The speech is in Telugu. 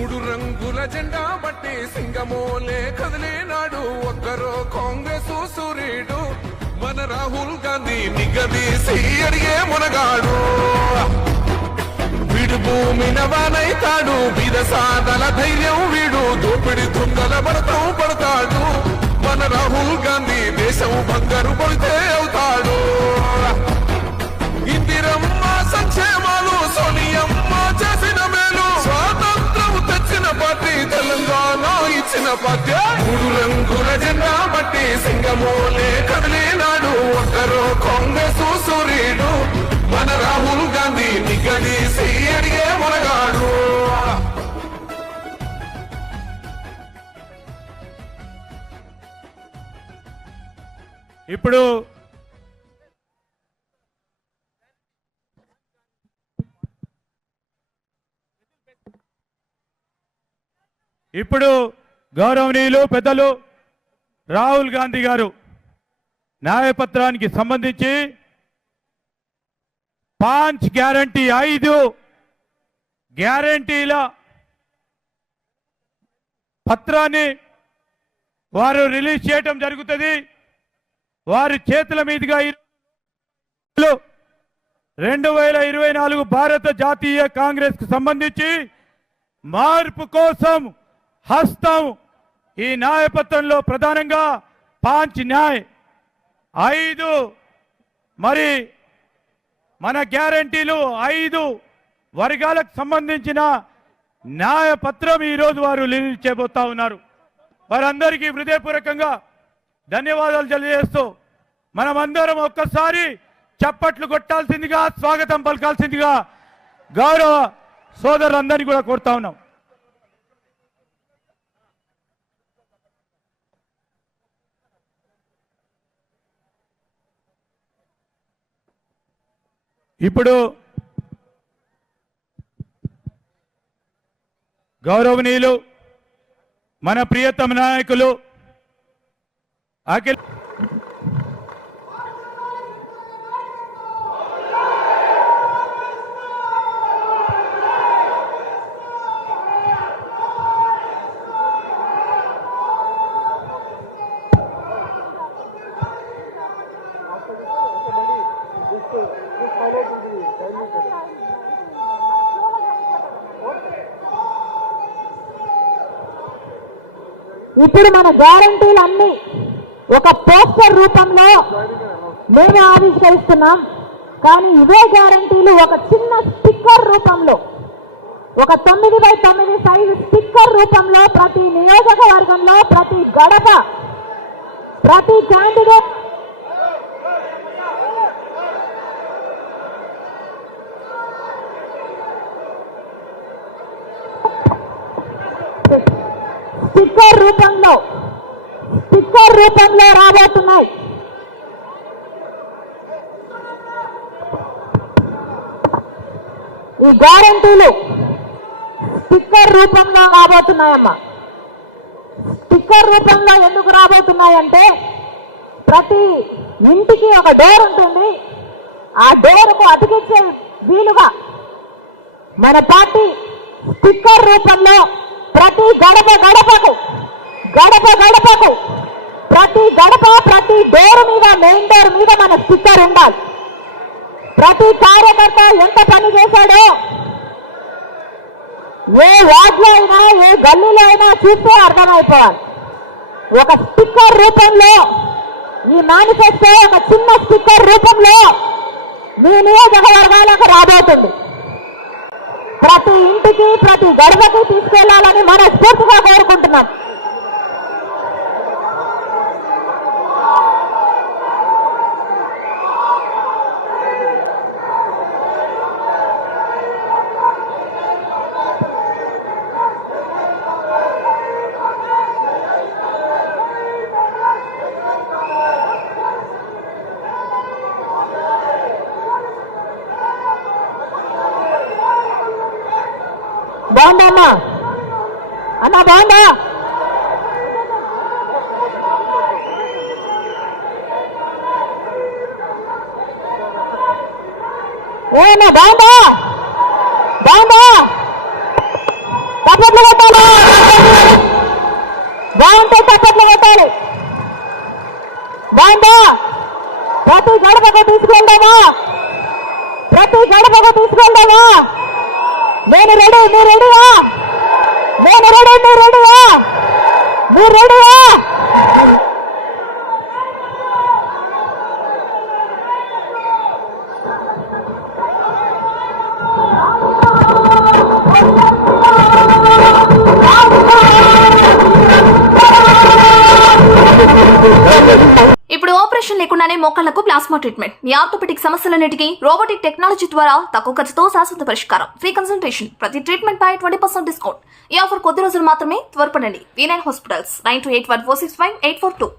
మూడు రంగుల జెండా బట్టి సింగమోలే కదిలేనాడు ఒక్కరో కాంగ్రెస్ సూర్యుడు మన రాహుల్ గాంధీ నిగదీసి అడిగే మునగాడు వీడు భూమిన వానైతాడు విదసాదల ధైర్యం వీడు దోపిడి దొంగల భరతం పడతాడు మన రాహుల్ గాంధీ దేశం బంగారు పడితే అవుతాడు ఇందిరమ్మ సంక్షేమాలు సోనియమ్మ చేసిన మేలు స్వాతంత్రం తెచ్చిన పార్టీ తెలంగాణ ఇచ్చిన పార్టీ మూడు రంగుల జెండా బట్టి సింగమోలే కదిలేనాడు ఒక్కరో కాంగ్రెస్ సూర్యుడు మన రాహుల్ గాంధీ నిగదీసి అడిగే మునగాడు ఇప్పుడు గౌరవనీయులు పెద్దలు రాహుల్ గాంధీ గారు న్యాయపత్రానికి సంబంధించి 5 గ్యారంటీ 5 గ్యారంటీల పత్రాన్ని వారు రిలీజ్ చేయటం జరుగుతుంది. వారి చేతుల మీదుగా 2024 భారత జాతీయ కాంగ్రెస్ కు సంబంధించి మార్పు కోసం హస్తం ఈ న్యాయపత్రంలో ప్రధానంగా 5 న్యాయ్ 5 మరి మన గ్యారంటీలు 5 వర్గాలకు సంబంధించిన న్యాయపత్రం ఈరోజు వారు రిలీజ్ చేయబోతా ఉన్నారు. వారందరికీ హృదయపూర్వకంగా ధన్యవాదాలు తెలియజేస్తూ మనమందరం ఒక్కసారి చప్పట్లు కొట్టాల్సిందిగా స్వాగతం పలకాల్సిందిగా గౌరవ సోదరులందరినీ కూడా కోరుతా ఉన్నాం. ఇప్పుడు గౌరవనీయులు మన ప్రియతమ నాయకులు అఖిల ఇప్పుడు మన గ్యారంటీలన్నీ ఒక పోస్టర్ రూపంలో మేమే ఆవిష్కరిస్తున్నాం. కానీ ఇవే గ్యారంటీలు ఒక చిన్న స్టిక్కర్ రూపంలో ఒక 9x9 సైజు స్టిక్కర్ రూపంలో ప్రతి నియోజకవర్గంలో ప్రతి గడప ప్రతి క్యాండిడేట్ స్టిక్కర్ రూపంలో రాబోతున్నాయి. ఈ గ్యారంటీలు స్టిక్కర్ రూపంలో రాబోతున్నాయమ్మా. స్టిక్కర్ రూపంలో ఎందుకు రాబోతున్నాయంటే ప్రతి ఇంటికి ఒక డోర్ ఉంటుంది. ఆ డోర్కు అతికించే వీలుగా మన పార్టీ స్టిక్కర్ రూపంలో ప్రతి గడపకు ప్రతి గడప ప్రతి డోర్ మీద మెయిన్ డోర్ మీద మన స్టిక్కర్ ఉండాలి. ప్రతి కార్యకర్త ఎంత పని చేశాడో ఏ వార్డులో అయినా ఏ గల్లీలో అయినా చూస్తే అర్థమైపోవాలి. ఒక స్టిక్కర్ రూపంలో ఈ మేనిఫెస్టో ఒక చిన్న స్టిక్కర్ రూపంలో మీ నియోజకవర్గాలకు రాబోతుంది. ప్రతి ఇంటికి ప్రతి గడపకి తీసుకెళ్లాలని మనస్ఫూర్తిగా కోరుకుంటున్నాం. బాగుందమ్మా అన్న, బాగుందా? ఏమన్నా బాగుందా? చప్పట్లు కొట్టాలి, బాగుంటే చప్పట్లు కొట్టాలి. బాగుందా? ప్రతి గడపకు తీసుకెళ్దామా? ప్రతి గడపకు తీసుకెళ్దామా? నేను రెడీ, మీరు రెడీయా? నేను రెడీ, మీరు రెడీయా? మీరు రెడీయా? ఇప్పుడు ఆపరేషన్ లేకుండానే మోకాళ్లకు ప్లాస్మా ట్రీట్మెంట్. మీ ఆర్థోపెటిక్ సమస్యలన్నిటికీ రోబోటిక్ టెక్నాలజీ ద్వారా తక్కువ ఖర్చుతో శాశ్వత పరిష్కారం. ఫ్రీ కన్సల్టేషన్, ప్రతి ట్రీట్మెంట్ పై 20% డిస్కౌంట్. ఈ ఆఫర్ కొద్ది రోజులు మాత్రమే. త్వరపడండి. V9 hospitals 9281465842.